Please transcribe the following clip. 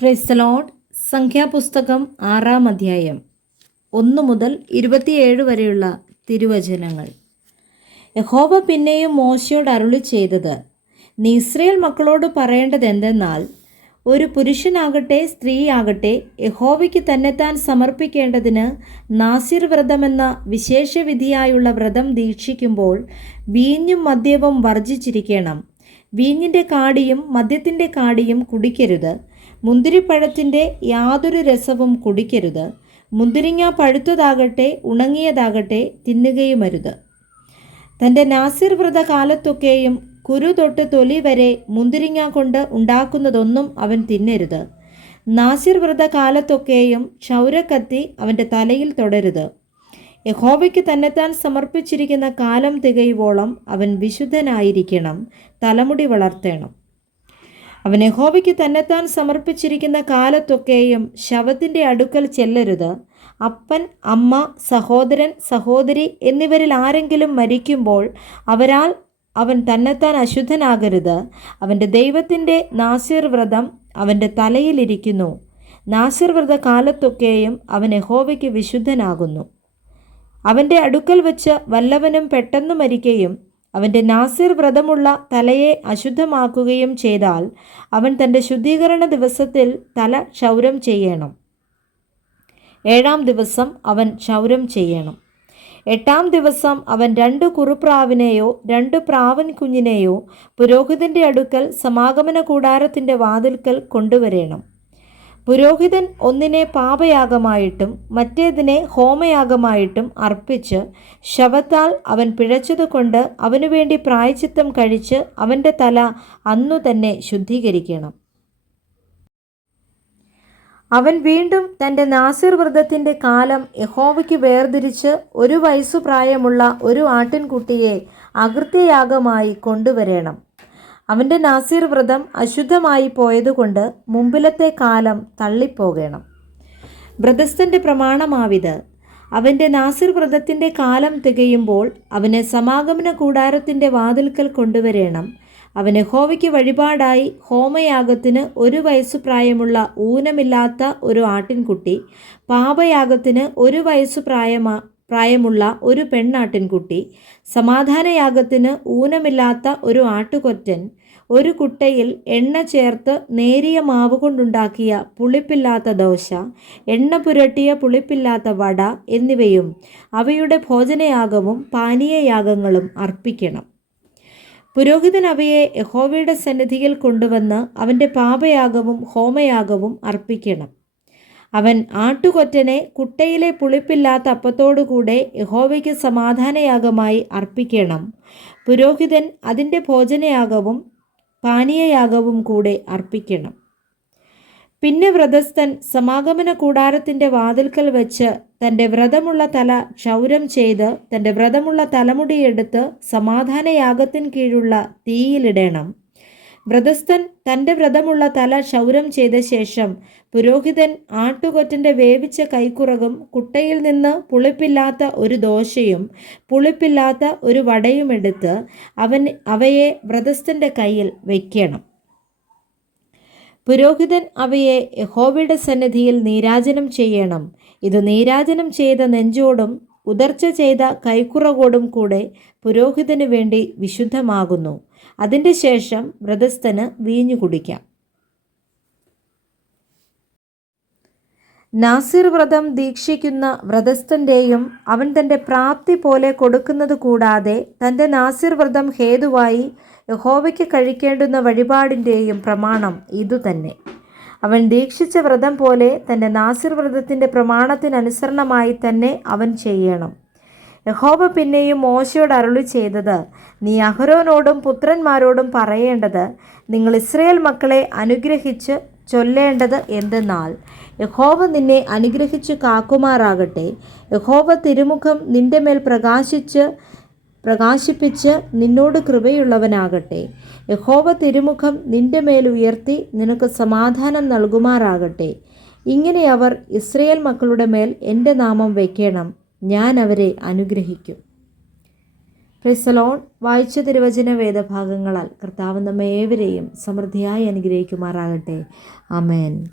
Praise the Lord. സംഖ്യാപുസ്തകം 6-ാം അധ്യായം 1 മുതൽ 27 വരെയുള്ള തിരുവചനങ്ങൾ. യഹോവ പിന്നെയും മോശയോട് അരുളി ചെയ്തത്, നീ ഇസ്രായേൽ മക്കളോട് പറയേണ്ടത് എന്തെന്നാൽ, ഒരു പുരുഷനാകട്ടെ സ്ത്രീയാകട്ടെ യഹോവയ്ക്ക് തന്നെത്താൻ സമർപ്പിക്കേണ്ടതിന് നാസിർ വ്രതമെന്ന വിശേഷവിധിയായുള്ള വ്രതം ദീക്ഷിക്കുമ്പോൾ വീഞ്ഞും മദ്യവും വർജിച്ചിരിക്കണം. വീഞ്ഞിൻ്റെ കാടിയും മദ്യത്തിൻ്റെ കാടിയും കുടിക്കരുത്. മുന്തിരിപ്പഴത്തിൻ്റെ യാതൊരു രസവും കുടിക്കരുത്. മുന്തിരിങ്ങ പഴുത്തതാകട്ടെ ഉണങ്ങിയതാകട്ടെ തിന്നുകയുമരുത്. തൻ്റെ നാസിർ വ്രത കാലത്തൊക്കെയും കുരു തൊട്ട് തൊലി വരെ മുന്തിരിങ്ങ കൊണ്ട് ഉണ്ടാക്കുന്നതൊന്നും അവൻ തിന്നരുത്. നാസിർ വ്രത കാലത്തൊക്കെയും ക്ഷൗരക്കത്തി അവൻ്റെ തലയിൽ തൊടരുത്. യഹോവയ്ക്ക് തന്നെത്താൻ സമർപ്പിച്ചിരിക്കുന്ന കാലം തികയുവോളം അവൻ വിശുദ്ധനായിരിക്കണം, തലമുടി വളർത്തേണം. അവൻ യഹോവയ്ക്ക് തന്നെത്താൻ സമർപ്പിച്ചിരിക്കുന്ന കാലത്തൊക്കെയും ശവത്തിൻ്റെ അടുക്കൽ ചെല്ലരുത്. അപ്പൻ, അമ്മ, സഹോദരൻ, സഹോദരി എന്നിവരിൽ ആരെങ്കിലും മരിക്കുമ്പോൾ അവരാൽ അവൻ തന്നെത്താൻ അശുദ്ധനാകരുത്. അവൻ്റെ ദൈവത്തിൻ്റെ നാസിർ വ്രതം അവൻ്റെ തലയിലിരിക്കുന്നു. നാസിർ വ്രത കാലത്തൊക്കെയും അവൻ യഹോവയ്ക്ക് വിശുദ്ധനാകുന്നു. അവൻ്റെ അടുക്കൽ വച്ച് വല്ലവനും പെട്ടെന്ന് മരിക്കുകയും അവൻ്റെ നാസിർ വ്രതമുള്ള തലയെ അശുദ്ധമാക്കുകയും ചെയ്താൽ അവൻ തൻ്റെ ശുദ്ധീകരണ ദിവസത്തിൽ തല ക്ഷൗരം ചെയ്യണം. 7-ാം ദിവസം അവൻ ക്ഷൗരം ചെയ്യണം. 8-ാം ദിവസം അവൻ 2 കുറുപ്രാവിനെയോ 2 പ്രാവൻ കുഞ്ഞിനെയോ പുരോഹിതൻ്റെ അടുക്കൽ സമാഗമന കൂടാരത്തിൻ്റെ വാതിൽക്കൽ കൊണ്ടുവരേണം. പുരോഹിതൻ ഒന്നിനെ പാപയാഗമായിട്ടും മറ്റേതിനെ ഹോമയാഗമായിട്ടും അർപ്പിച്ച് ശവത്താൽ അവൻ പിഴച്ചതുകൊണ്ട് അവനു വേണ്ടി പ്രായശ്ചിത്തം കഴിച്ച് അവൻ്റെ തല അന്നു തന്നെ ശുദ്ധീകരിക്കണം. അവൻ വീണ്ടും തൻ്റെ നാസിർ വ്രതത്തിൻ്റെ കാലം യഹോവയ്ക്ക് വേർതിരിച്ച് 1 വയസ്സു പ്രായമുള്ള ഒരു ആട്ടിൻകുട്ടിയെ അകൃത്യയാഗമായി കൊണ്ടുവരേണം. അവൻ്റെ നാസിർ വ്രതം അശുദ്ധമായി പോയതുകൊണ്ട് മുമ്പിലത്തെ കാലം തള്ളിപ്പോകണം. വ്രതസ്ഥൻ്റെ പ്രമാണമാവിത്. അവൻ്റെ നാസിർ വ്രതത്തിൻ്റെ കാലം തികയുമ്പോൾ അവനെ സമാഗമന കൂടാരത്തിൻ്റെ വാതിൽക്കൽ കൊണ്ടുവരേണം. അവൻ യഹോവയ്ക്ക് വഴിപാടായി ഹോമയാഗത്തിന് 1 വയസ്സു പ്രായമുള്ള ഊനമില്ലാത്ത ഒരു ആട്ടിൻകുട്ടി, പാപയാഗത്തിന് 1 വയസ്സു പ്രായമുള്ള ഒരു പെണ്ണാട്ടിൻകുട്ടി, സമാധാനയാഗത്തിന് ഊനമില്ലാത്ത ഒരു ആട്ടുകൊറ്റൻ, ഒരു കുട്ടയിൽ എണ്ണ ചേർത്ത് നേരിയ മാവ് കൊണ്ടുണ്ടാക്കിയ പുളിപ്പില്ലാത്ത ദോശ, എണ്ണ പുരട്ടിയ പുളിപ്പില്ലാത്ത വട എന്നിവയും അവയുടെ ഭോജനയാഗവും പാനീയയാഗങ്ങളും അർപ്പിക്കണം. പുരോഹിതൻ അവയെ യഹോവയുടെ സന്നിധിയിൽ കൊണ്ടുവന്ന് അവൻ്റെ പാപയാഗവും ഹോമയാഗവും അർപ്പിക്കണം. അവൻ ആട്ടുകൊറ്റനെ കുട്ടയിലെ പുളിപ്പില്ലാത്ത അപ്പത്തോടുകൂടെ യഹോവയ്ക്ക് സമാധാനയാഗമായി അർപ്പിക്കണം. പുരോഹിതൻ അതിൻ്റെ ഭോജനയാഗവും പാനീയയാഗവും കൂടെ അർപ്പിക്കണം. പിന്നെ വ്രതസ്ഥൻ സമാഗമന കൂടാരത്തിൻ്റെ വാതിൽക്കൽ വെച്ച് തൻ്റെ വ്രതമുള്ള തല ക്ഷൗരം ചെയ്ത് തൻ്റെ വ്രതമുള്ള തലമുടിയെടുത്ത് സമാധാനയാഗത്തിന് കീഴുള്ള തീയിലിടണം. വ്രതസ്ഥൻ തൻ്റെ വ്രതമുള്ള തല ക്ഷൗരം ചെയ്ത ശേഷം പുരോഹിതൻ ആട്ടുകൊറ്റൻ്റെ വേവിച്ച കൈക്കുറകും കുട്ടയിൽ നിന്ന് പുളിപ്പില്ലാത്ത ഒരു ദോശയും പുളിപ്പില്ലാത്ത ഒരു വടയും എടുത്ത് അവയെ വ്രതസ്ഥൻ്റെ കയ്യിൽ വയ്ക്കണം. പുരോഹിതൻ അവയെ യഹോവയുടെ സന്നിധിയിൽ നീരാജനം ചെയ്യണം. ഇത് നീരാജനം ചെയ്ത നെഞ്ചോടും ഉദർച്ച ചെയ്ത കൈക്കുറകോടും കൂടെ പുരോഹിതന് വേണ്ടി വിശുദ്ധമാകുന്നു. അതിൻ്റെ ശേഷം വ്രതസ്ഥന് വീഞ്ഞു കുടിക്കാം. നാസിർ വ്രതം ദീക്ഷിക്കുന്ന വ്രതസ്ഥൻ്റെയും അവൻ തൻ്റെ പ്രാപ്തി പോലെ കൊടുക്കുന്നത് കൂടാതെ തൻ്റെ നാസിർ വ്രതം ഹേതുവായി യഹോവയ്ക്ക് കഴിക്കേണ്ടുന്ന വഴിപാടിൻ്റെയും പ്രമാണം ഇതുതന്നെ. അവൻ ദീക്ഷിച്ച വ്രതം പോലെ തൻ്റെ നാസിർ വ്രതത്തിൻ്റെ പ്രമാണത്തിനനുസരണമായി തന്നെ അവൻ ചെയ്യണം. യഹോവ പിന്നെയും മോശയോട് അരുളി ചെയ്തത്, നീ അഹരോനോടും പുത്രന്മാരോടും പറയേണ്ടത്, നിങ്ങൾ ഇസ്രായേൽ മക്കളെ അനുഗ്രഹിച്ച് ചൊല്ലേണ്ടത് എന്തെന്നാൽ, യഹോവ നിന്നെ അനുഗ്രഹിച്ച് കാക്കുമാറാകട്ടെ. യഹോവ തിരുമുഖം നിന്റെ മേൽ പ്രകാശിപ്പിച്ച് നിന്നോട് കൃപയുള്ളവനാകട്ടെ. യഹോവ തിരുമുഖം നിന്റെ മേൽ ഉയർത്തി നിനക്ക് സമാധാനം നൽകുമാറാകട്ടെ. ഇങ്ങനെ അവർ ഇസ്രായേൽ മക്കളുടെ മേൽ എൻ്റെ നാമം വയ്ക്കണം. ഞാൻ അവരെ അനുഗ്രഹിക്കും. Praise the Lord. വായിച്ച തിരുവചന വേദഭാഗങ്ങളാൽ കർത്താവ് നമ്മെ ഏവരെയും സമൃദ്ധിയായി അനുഗ്രഹിക്കുമാറാകട്ടെ. ആമേൻ.